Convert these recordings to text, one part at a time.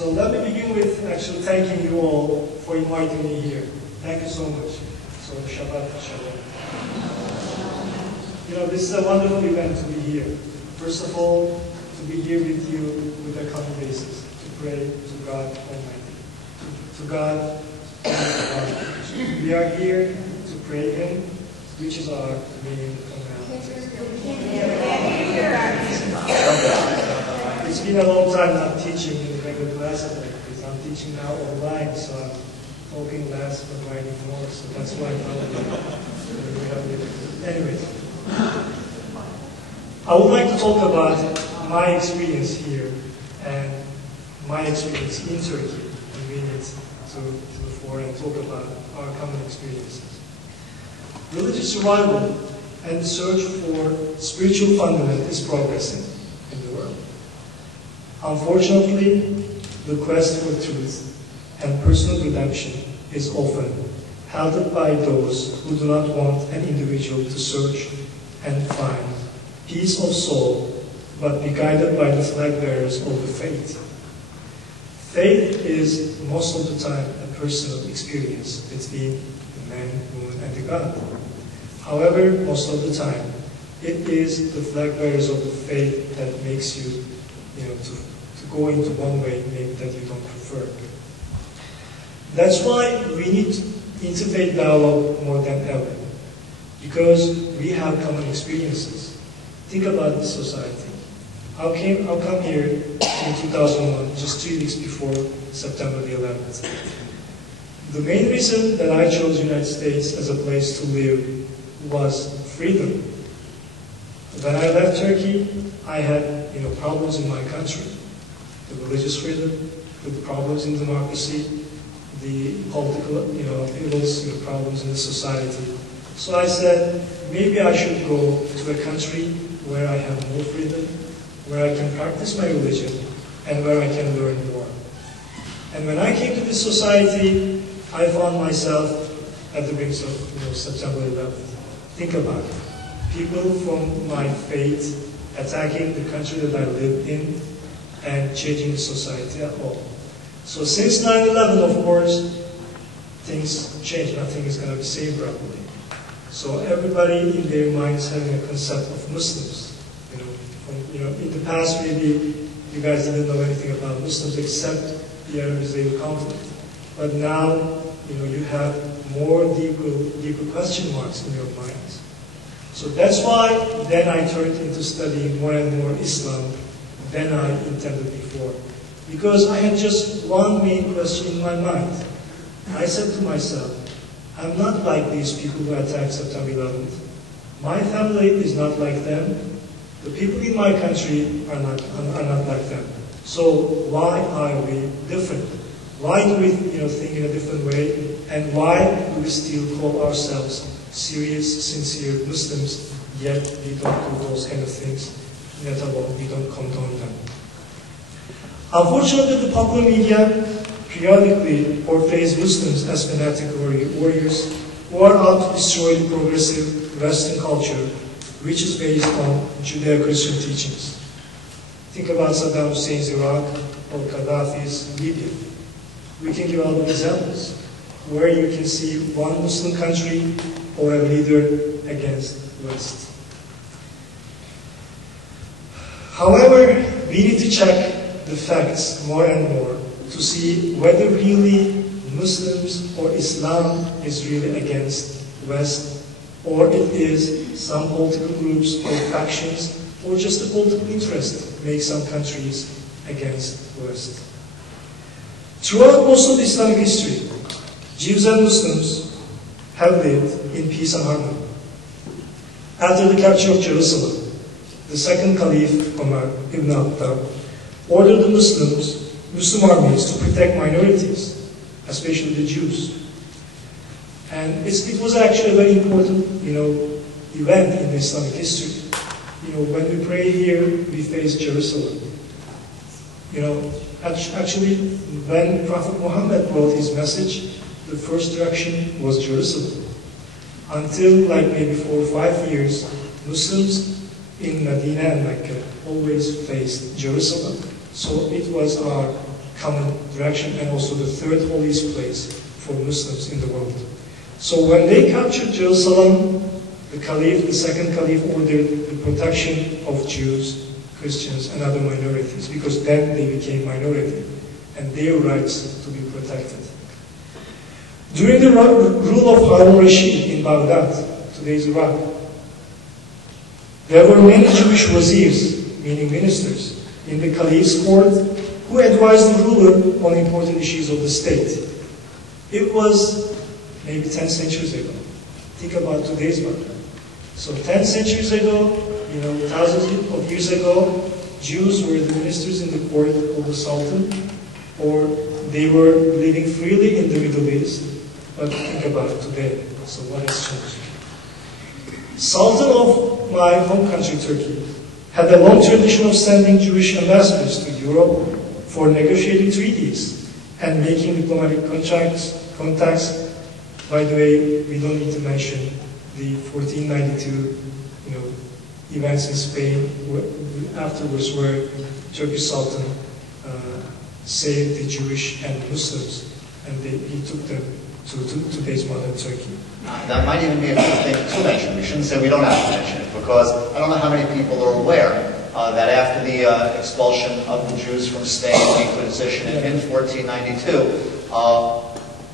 So let me begin with actually thanking you all for inviting me here. Thank you so much. So Shabbat Shalom. You know, this is a wonderful event to be here. First of all, to be here with you with a common basis, to pray to God Almighty, to God. We are here to pray Him, which is our main commandment. It's been a long time not teaching in the regular classes like this. I'm teaching now online, so I'm talking less but writing more, so that's why anyways. I would like to talk about my experience here and my experience in Turkey, and bring it to the fore and talk about our common experiences. Religious survival and search for spiritual fundament is progressing in the world. Unfortunately, the quest for truth and personal redemption is often held up by those who do not want an individual to search and find peace of soul, but be guided by the flag bearers of the faith. Faith is most of the time a personal experience between the man, woman, and the God. However, most of the time, it is the flag bearers of the faith that makes you, to go into one way maybe that you don't prefer. That's why we need interfaith dialogue more than ever, because we have common experiences. Think about this society. How come here in 2001, just 3 weeks before September the 11th? The main reason that I chose the United States as a place to live was freedom. When I left Turkey, I had problems in my country. The religious freedom, the problems in democracy, the political ills, problems in the society. So I said, maybe I should go to a country where I have more freedom, where I can practice my religion, and where I can learn more. And when I came to this society, I found myself at the brink of September 11th. Think about it. People from my faith attacking the country that I live in and changing the society at all. So since 9/11, of course, things change. Nothing is going to be the same probably. So everybody in their minds having a concept of Muslims. In the past, maybe you guys didn't know anything about Muslims except the Arab-Israeli conflict. But now, you have more deeper question marks in your minds. So that's why then I turned into studying more and more Islam than I intended before. Because I had just one main question in my mind. I said to myself, I'm not like these people who attacked September 11th. My family is not like them. The people in my country are not like them. So why are we different? Why do we think in a different way? And why do we still call ourselves serious, sincere Muslims, yet we don't do those kind of things, let alone we don't condone them? Unfortunately, the popular media periodically portrays Muslims as fanatic warriors who are out to destroy the progressive Western culture, which is based on Judeo-Christian teachings. Think about Saddam Hussein's Iraq or Gaddafi's Libya. We can give other examples where you can see one Muslim country or a leader against the West. However, we need to check the facts more and more to see whether really Muslims or Islam is really against West, or it is some political groups or factions, or just a political interest make some countries against West. Throughout most of Islamic history, Jews and Muslims have lived in peace and harmony. After the capture of Jerusalem, the second Caliph, Umar ibn Khattab, ordered the Muslim armies to protect minorities, especially the Jews. And it was actually a very important, event in Islamic history. When we pray here, we face Jerusalem. Actually, when Prophet Muhammad brought his message, the first direction was Jerusalem. Until maybe 4 or 5 years, Muslims in Medina and Mecca always faced Jerusalem. So it was our common direction and also the third holiest place for Muslims in the world. So when they captured Jerusalem, the Caliph, the second Caliph, ordered the protection of Jews, Christians, and other minorities, because then they became minority, and their rights to be protected. During the rule of Harun al-Rashid in Baghdad, today's Iraq, there were many Jewish wazirs, meaning ministers, in the Caliph's court who advised the ruler on important issues of the state. It was maybe 10 centuries ago. Think about today's Baghdad. So 10 centuries ago, thousands of years ago, Jews were the ministers in the court of the Sultan, or they were living freely in the Middle East. But think about it today. So what has changed? Sultan of my home country, Turkey, had a long tradition of sending Jewish ambassadors to Europe for negotiating treaties and making diplomatic contacts. By the way, we don't need to mention the 1492 events in Spain afterwards, where Turkish Sultan saved the Jewish and Muslims, and he took them to today's modern Turkey. That might even be a good thing to mention. We shouldn't say we don't have to mention it, because I don't know how many people are aware that after the expulsion of the Jews from Spain, the Inquisition in 1492, a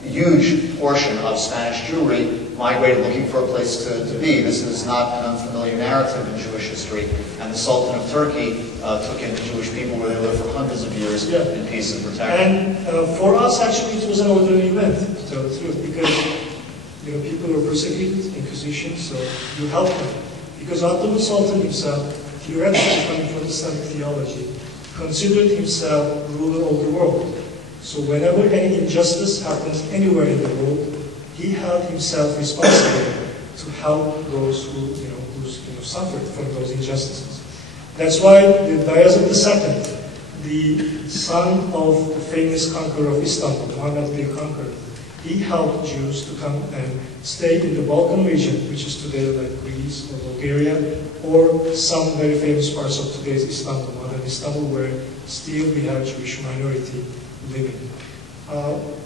huge portion of Spanish Jewry migrated looking for a place to be. This is not an unfamiliar narrative in Jewish history. And the Sultan of Turkey took in the Jewish people where they lived for hundreds of years in peace and protection. And for us, actually, it was an ordinary event, to tell the truth, because people were persecuted, Inquisition, so you help them. Because Abdullah Sultan himself, theoretically coming from Islamic theology, considered himself ruler of the world. So whenever any injustice happens anywhere in the world, he held himself responsible to help those who suffered from those injustices. That's why the Bayezid II, the son of the famous conqueror of Istanbul, Muhammad the Conqueror, he helped Jews to come and stay in the Balkan region, which is today like Greece or Bulgaria, or some very famous parts of today's Istanbul, modern Istanbul, where still we have Jewish minority living.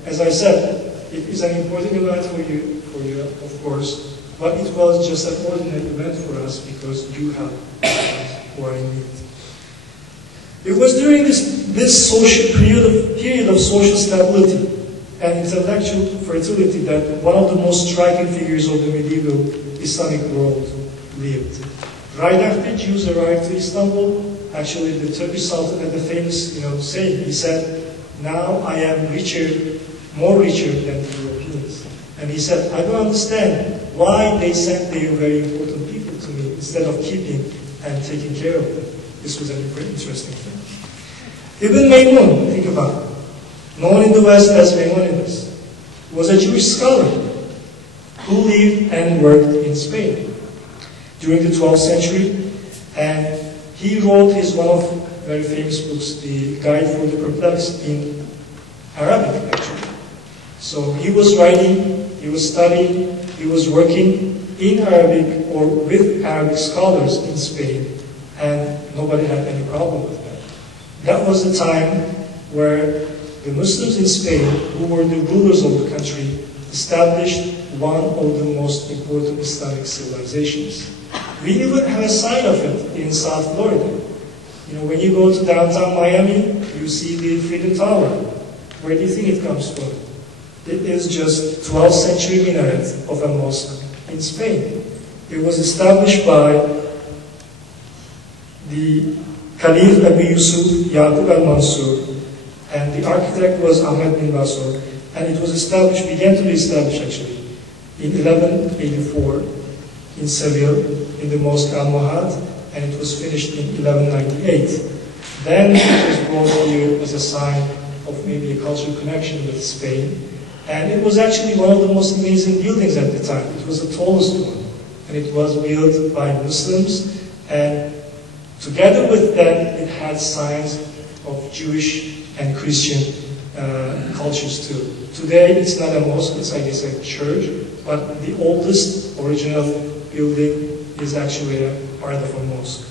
As I said, it is an important event for you, of course, but it was just an ordinary event for us because you have who are in need. It was during this social period of social stability and intellectual fertility that one of the most striking figures of the medieval Islamic world lived. Right after Jews arrived to Istanbul, actually the Turkish Sultan had the famous saying. He said, "Now I am more richer than the Europeans." And he said, "I don't understand why they sent their very important people to me instead of keeping and taking care of them." This was a very interesting thing. Ibn Maymun, think about it, known in the West as Maimonides, was a Jewish scholar who lived and worked in Spain during the 12th century, and he wrote one of very famous books, The Guide for the Perplexed, in Arabic, actually. So he was writing, he was studying, he was working in Arabic or with Arabic scholars in Spain, and nobody had any problem with that. That was the time where the Muslims in Spain, who were the rulers of the country, established one of the most important Islamic civilizations. We even have a sign of it in South Florida. When you go to downtown Miami, you see the Freedom Tower. Where do you think it comes from? It is just 12th century minaret of a mosque in Spain. It was established by the Caliph Abu Yusuf Yaqub al-Mansur, and the architect was Ahmed bin Basor, and it was began to be established actually in 1184 in Seville, in the Mosque Al-Muhad, and it was finished in 1198. Then it was brought here as a sign of maybe a cultural connection with Spain, and it was actually one of the most amazing buildings at the time. It was the tallest one, and it was built by Muslims, and together with that, it had signs of Jewish and Christian cultures too. Today, it's not a mosque, it's I guess a church, but the oldest original building is actually a part of a mosque.